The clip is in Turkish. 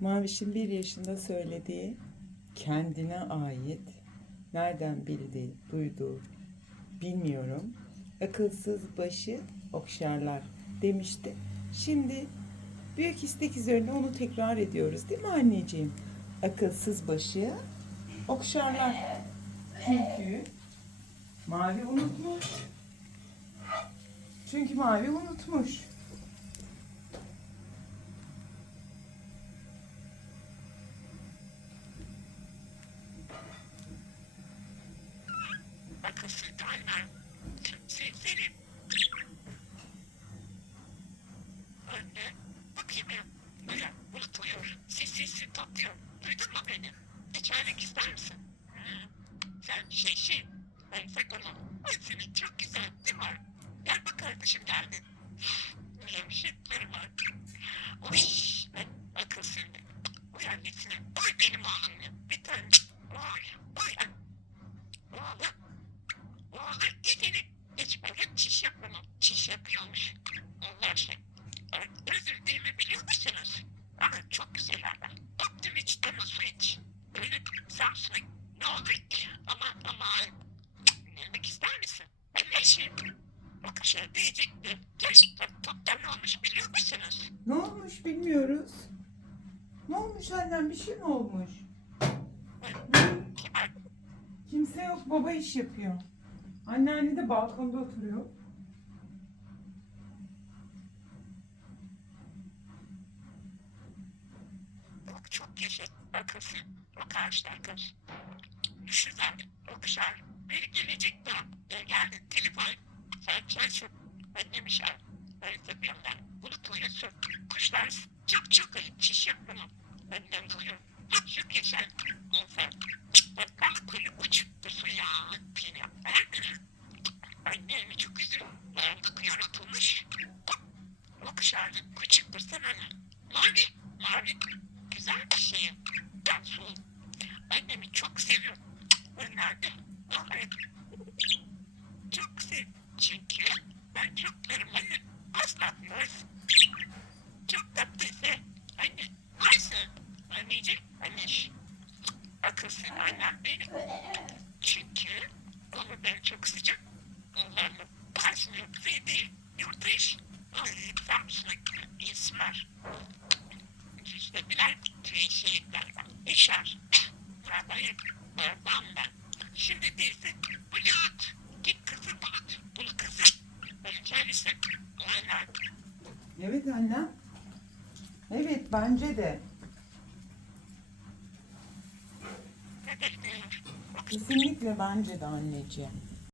Maviş'in bir yaşında söylediği kendine ait nereden bildi, duydu bilmiyorum. Akılsız başı okşarlar demişti. Şimdi büyük istek üzerine onu tekrar ediyoruz değil mi anneciğim? Akılsız başı okşarlar. Çünkü mavi unutmuş. Çünkü mavi unutmuş. Anne. Sen, senin. Anne. Bakayım ya. Böyle unutuluyor. Sessizsin tatlıyor. Duydun mu beni? İçermek ister misin? Hı. Sen şey şey. Ben sakın ol. Ay senin çok güzel değil mi? Gel bak kardeşim geldin. Hemşetlerim var. Allah aşkına. Ay, Özür dilimi biliyor musunuz? Ama çok güzel ama. Öptüm içtim o su iç. Öyle Samsun'a ne oldu? Ama ama demek ister misin? Ben ne şey Bak şey diyecektim. Gerçekten toptan ne olmuş biliyor musunuz? Ne olmuş bilmiyoruz. Ne olmuş annem bir şey mi olmuş? Kimse yok baba iş yapıyor. Anneanne de balkonda oturuyor. Bak çok yaşa. Akılsın. O karşılar kız. Şuradan okşar. Biri gelecek de. E, geldi telefon. Sen çaysın. Ben demiş ha. Ben yapıyorum ben. Bunu duyuyorsun. Kuşlar çok çok ayıp. Çiş yapmam. Benden duyuyorum. Çok çok yaşa. Olsa. Bak böyle uçuktu su ya. Pini. Annem çok üzüldüm. Yandık yaratılmış. Okşardı. Küçüktür sen ana. Mavi. Mavi. Güzel bir şey. Ben su. Annemi çok seviyorum. Önlerde. Vallahi çok sev. Çünkü ben çok yerim anne. Asla mız. Çok tatlıysa. Anne. Nasıl? Anneciğim. Anne. şş. Akılsın annem benim. Çünkü onu ben çok sıcak. Onlarla parasını sevdiği yurt. Ay, Samsun'a İsmer. İşte birer şeyler var. İşler. Vallahi oradan ben. Şimdi değilse Evet annem. Evet bence de. Kesinlikle bence de anneciğim.